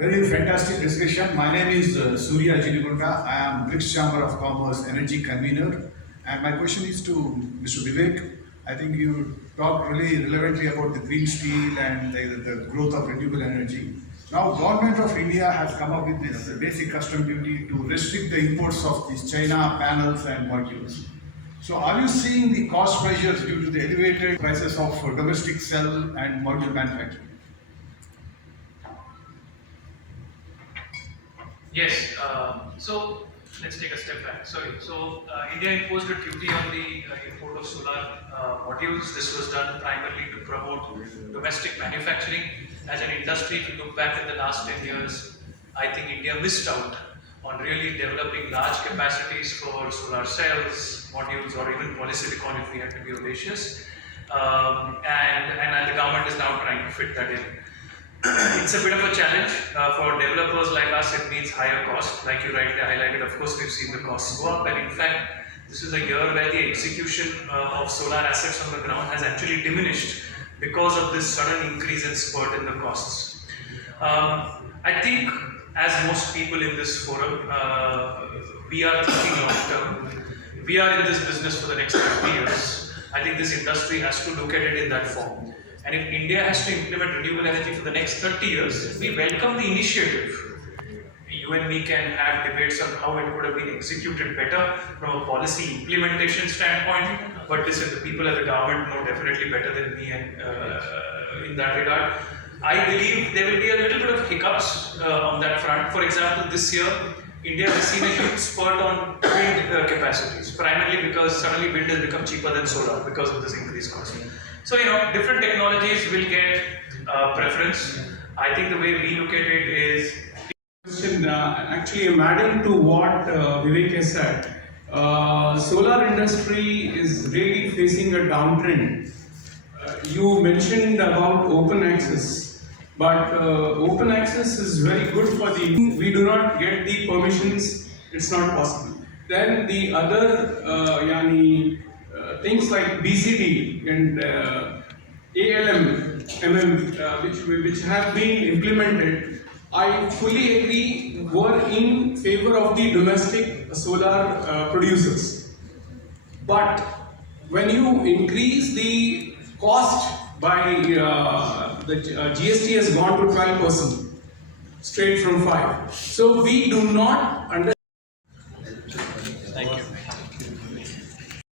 Very fantastic discussion. My name is Surya Jinigunta. I am BRICS Chamber of Commerce Energy Convener. And my question is to Mr. Vivek. I think you talked really relevantly about the green steel and the growth of renewable energy. Now, Government of India has come up with this basic custom duty to restrict the imports of these China panels and modules. So, are you seeing the cost pressures due to the elevated prices of domestic cell and module manufacturing? Yes, so let's take a step back. Sorry. So India imposed a duty on the import of solar modules. This was done primarily to promote domestic manufacturing. As an industry, if you look back at the last 10 years, I think India missed out on really developing large capacities for solar cells, modules, or even polysilicon if we had to be audacious. And the government is now trying to fit that in. It's a bit of a challenge for developers like us. It means higher cost, like you rightly highlighted. Of course, we've seen the costs go up, and in fact, this is a year where the execution of solar assets on the ground has actually diminished because of this sudden increase in spurt in the costs. I think, as most people in this forum, we are thinking long term. We are in this business for the next 50 years. I think this industry has to look at it in that form. And if India has to implement renewable energy for the next 30 years, we welcome the initiative. You and me can have debates on how it could have been executed better from a policy implementation standpoint. But listen, the people at the government know definitely better than me in that regard. I believe there will be a little bit of hiccups on that front. For example, this year, India has seen a huge spurt on wind capacities, primarily because suddenly wind has become cheaper than solar because of this increased cost. So, different technologies will get preference. I think the way we look at it is... Actually, I'm adding to what Vivek has said. Solar industry is really facing a downtrend. You mentioned about open access, but open access is very good for the... We do not get the permissions, it's not possible. Then the other things like BCD and ALM, which have been implemented, I fully agree, were in favor of the domestic solar producers. But when you increase the cost by the GST has gone to 12%, straight from 5%. So we do not understand